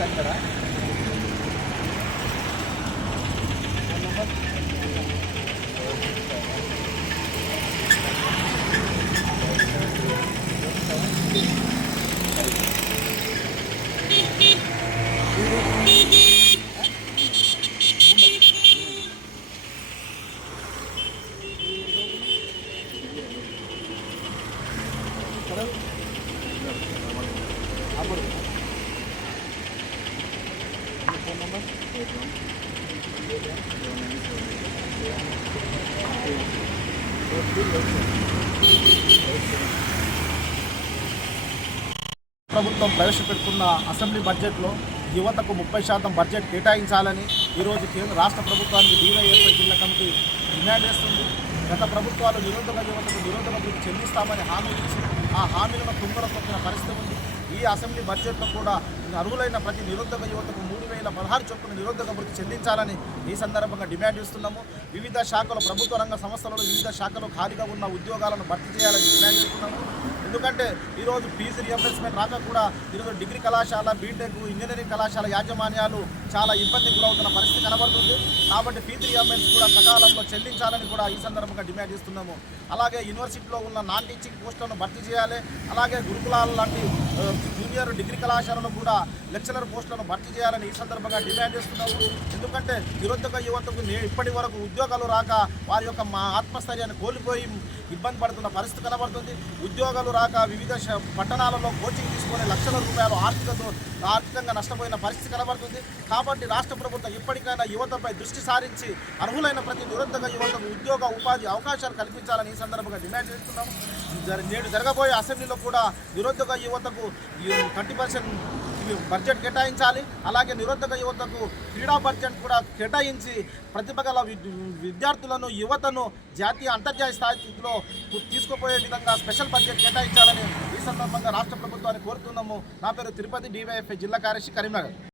కట్టరా ప్రభుత్వం ప్రవేశపెడుతున్న అసెంబ్లీ బడ్జెట్లో యువతకు 30% బడ్జెట్ కేటాయించాలని ఈరోజు కేంద్ర రాష్ట్ర ప్రభుత్వానికి DYFI జిల్లా కమిటీ డిమాండ్ చేస్తుంది. గత ప్రభుత్వాలు నిరుద్యోగ యువతకు నిరుద్యోగ వృత్తి చెల్లిస్తామని హామీ ఇచ్చి ఆ హామీలను తుంగలో తొక్కిన పరిస్థితి ఉంది. ఈ అసెంబ్లీ బడ్జెట్లో కూడా అర్హులైన ప్రతి నిరుద్యోగ యువతకు 3016 చొప్పున నిరుద్యోగ వృత్తి చెల్లించాలని ఈ సందర్భంగా డిమాండ్ చేస్తున్నాము. వివిధ శాఖల ప్రభుత్వ రంగ సంస్థలలో వివిధ శాఖలు ఖాళీగా ఉన్న ఉద్యోగాలను భర్తీ చేయాలని డిమాండ్ చేస్తున్నాము. ఎందుకంటే ఈరోజు ఫీజు రియంబర్స్మెంట్ రాక కూడా ఈరోజు డిగ్రీ కళాశాల, బీటెక్, ఇంజనీరింగ్ కళాశాల యాజమాన్యాలు చాలా ఇబ్బందికి గురవుతున్న పరిస్థితి కనబడుతుంది. కాబట్టి ఫీజు రియంబర్స్ కూడా సకాలంలో చెల్లించాలని కూడా ఈ సందర్భంగా డిమాండ్ చేస్తున్నాము. అలాగే యూనివర్సిటీలో ఉన్న నాన్ టీచింగ్ పోస్టులను భర్తీ చేయాలి. అలాగే గురుకులాల లాంటి జూనియర్ డిగ్రీ కళాశాలలో కూడా లెక్చరర్ పోస్టులను భర్తీ చేయాలని ఈ సందర్భంగా డిమాండ్ చేస్తున్నాము. ఎందుకంటే నిరుద్యోగ యువతకు ఇప్పటి వరకు ఉద్యోగాలు రాక వారి యొక్క ఆత్మస్థైర్యాన్ని కోల్పోయి ఇబ్బంది పడుతున్న పరిస్థితి కనబడుతుంది. ఉద్యోగాలు రాక వివిధ పట్టణాలలో కోచింగ్ తీసుకునే లక్షల రూపాయలు ఆర్థికంగా నష్టపోయిన పరిస్థితి కనబడుతుంది. కాబట్టి రాష్ట్ర ప్రభుత్వం ఇప్పటికైనా యువతపై దృష్టి సారించి అర్హులైన ప్రతి నిరుద్యోగ యువతకు ఉద్యోగ ఉపాధి అవకాశాలు కల్పించాలని ఈ సందర్భంగా డిమాండ్ చేస్తున్నాము. నేడు జరగబోయే అసెంబ్లీలో కూడా నిరుద్యోగ యువతకు 30% బడ్జెట్ కేటాయించాలి. అలాగే నిరుద్యోగ యువతకు క్రీడా బడ్జెట్ కూడా కేటాయించి ప్రతిభ గల విద్యార్థులను యువతను జాతీయ అంతర్జాతీయ స్థాయిలో తీసుకుపోయే విధంగా స్పెషల్ బడ్జెట్ కేటాయించాలని ఈ సందర్భంగా రాష్ట్ర ప్రభుత్వాన్ని కోరుతున్నాము. నా పేరు తిరుపతి, DYFI జిల్లా కార్యదర్శి, కరీంనగర్.